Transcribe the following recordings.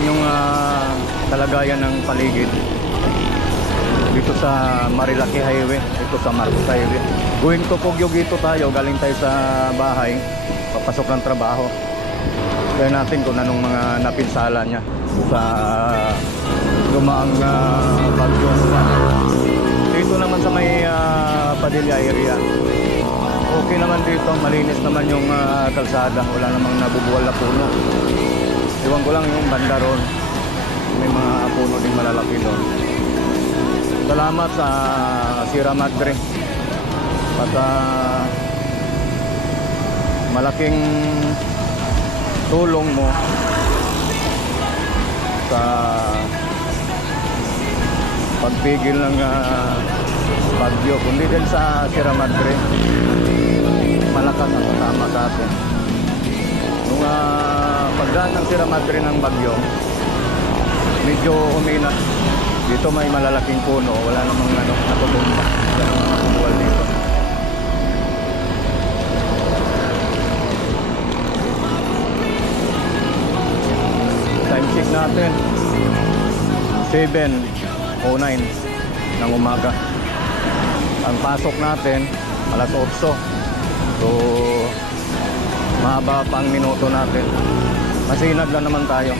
natin yung kalagayan ng paligid dito sa Marilaki Highway, dito sa Marcos Highway. Going to Pugyog tayo, galing tayo sa bahay, papasok ng trabaho. Kaya natin kung anong mga napinsala niya sa lumaang bagyo. Dito naman sa may Padilla area, okay naman dito, malinis naman yung kalsada, wala namang nabubuwal na puno. Iwan ko lang yung banda ron, may mga puno din malalaki doon. Salamat sa Sierra Madre at malaking tulong mo sa pagpigil ng bagyo, kundi din sa Sierra Madre, malakas ang kasama sa atin. Nung pagdaan ng Sierra Madre ng bagyo, medyo humina. Dito may malalaking puno, wala namang natutumba, wala namang natubuwal dito. Time check natin 7:09 ng umaga. Ang pasok natin alas 8. So mahaba pa ang minuto natin. Masinag lang naman tayo.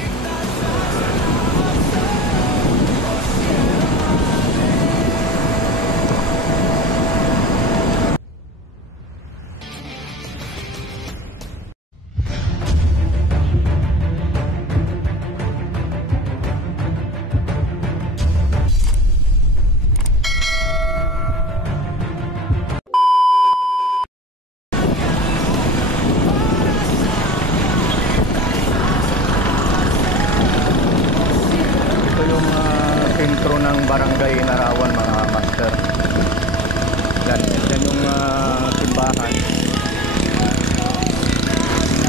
Sentro ng Barangay Narawan, mga master. Yan yung simbahan,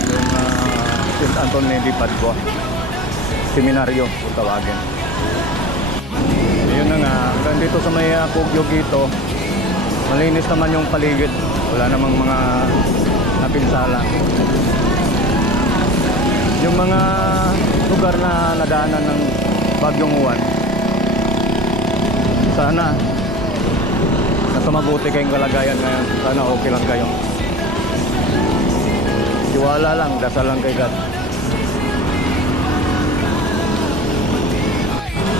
yung St. Antonio de Padua Seminaryo kung tawagin. Yun na nga, hanggang dito sa may Pugyog ito, malinis naman yung paligid, wala namang mga napinsala. Yung mga lugar na nadaanan ng Bagyong Juan, sana nasa mabuti kayong kalagayan ngayon. Sana okay lang kayo. Tiwala lang, dasal lang kay God.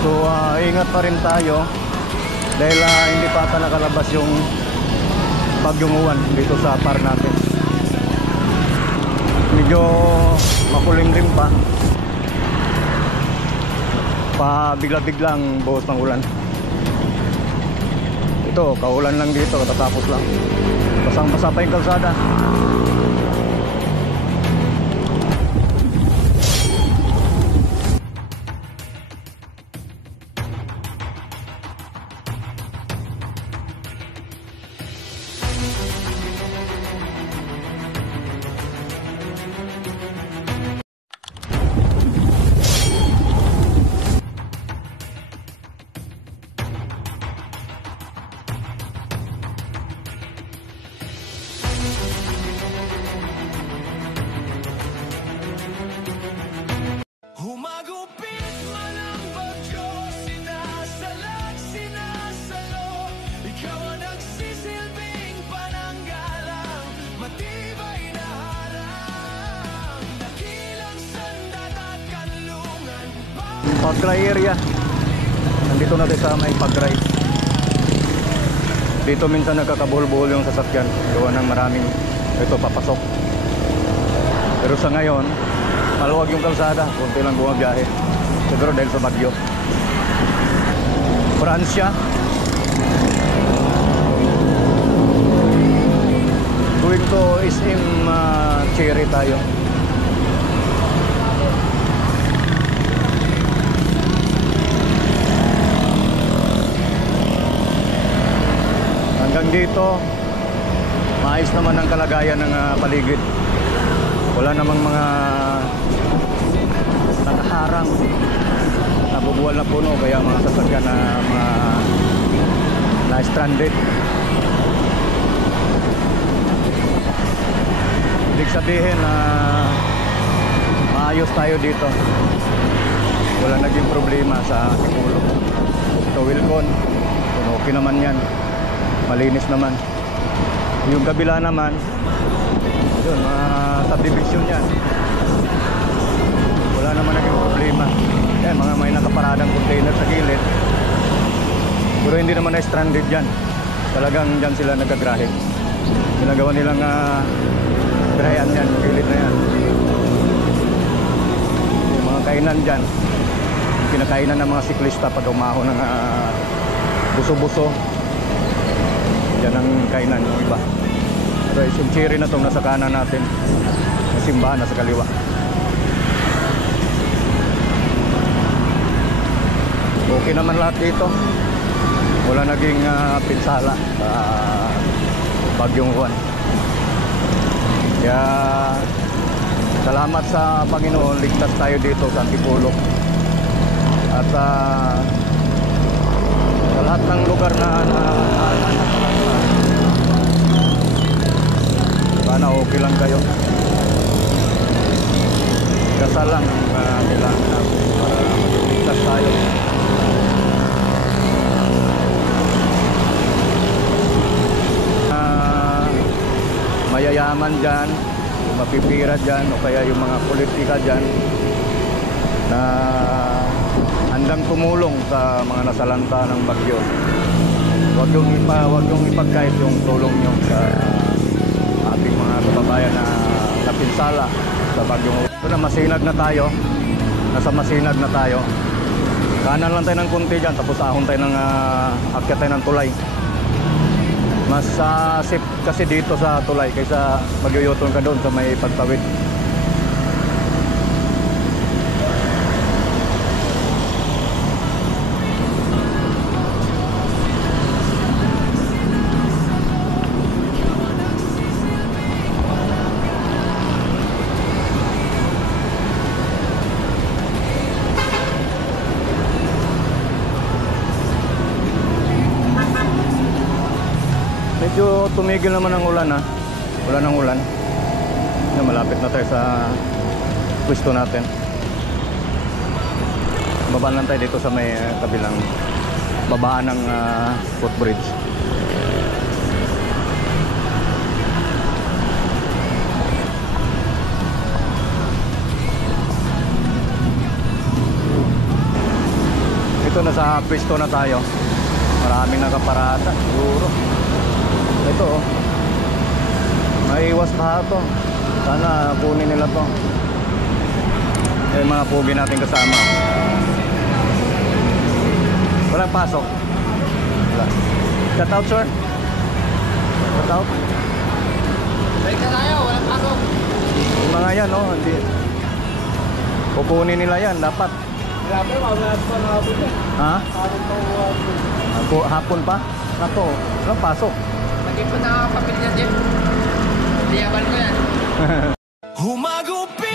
So ingat pa rin tayo dahil hindi pa ata nakalabas yung Bagyong Juan dito sa par natin. Medyo makulimlim pa, bigla-biglang buhos ng ulan. Ito, kaulan lang dito, katatapos lang. Basang-basa pa yung kalsada. Pagray area, nandito natin sa may Pagray. Dito minsan nagkakabuhol-buhol yung sasakyan, gawa ng maraming ito papasok. Pero sa ngayon maluwag yung kalsada, kunti lang bumabiyahe, siguro dahil sa bagyo. Francia, going to SM Cherry tayo. Hanggang dito maayos naman ang kalagayan ng paligid. Wala namang mga nakaharang, nabubuwal na puno, kaya mga sasakyan na mga na-stranded. Ibig sabihin na maayos tayo dito. wala naging problema sa Antipolo. Ito Wilcon, okay naman yan, malinis naman. Yung kabila naman, yun, mga subdivision yan, wala naman naging problema. Yan, mga may nakaparadang container sa gilid, pero hindi naman na stranded dyan. Talagang dyan sila nagagrahe. Ginagawa nilang grahean yan, gilid na yan. Yung mga kainan dyan, pinakainan ng mga siklista pag umahon ng buso-buso. Yan ang kainan ng iba. Pero yung cherry na itong nasa kanan natin, yung simbahan nasa kaliwa. Okay naman lahat dito. Wala naging pinsala sa Bagyong Juan. Kaya salamat sa Panginoon, ligtas tayo dito sa Antipolo. At sa lahat ng lugar na sana okay lang kayo. Dasal lang ang kailangan natin para ligtas tayo. Mayayaman dyan, mapipira dyan, o kaya yung mga politika dyan na handang tumulong sa mga nasalanta ng bagyo. Huwag yung ipagkait yung tulong nyo sa ating mga kababayan na napinsala sa bagyong. Ito na, masinag na tayo. Nasa masinag na tayo. Kanan lang tayo ng kunti dyan, tapos ahon tayo ng akyat tayo ng tulay. Mas safe kasi dito sa tulay kaysa magyuyutong ka doon sa may pagtawid. Medyo tumigil naman ang ulan, ha. Wala nang ulan. Malapit na tayo sa pwesto natin. Baba lang tayo dito sa may kabilang babaan ng footbridge. Ito, nasa pwesto na tayo. Maraming nakaparada siguro. Ito, oh. Maiwas pa ito. Sana kunin nila to. Yung mga pugi natin kasama. Walang pasok. Wala. Shout out, sir. Shout out. Balik na tayo, walang pasok. Yung mga yan, oh. Hindi. Kukunin nila yan, dapat. Grabe, mawala pa na hapon yan. Ha? Hapon. Hapon pa? Nato, walang pasok. Lagi po nakakapit niya, Jeff. Liyaban ko yan. Humagupit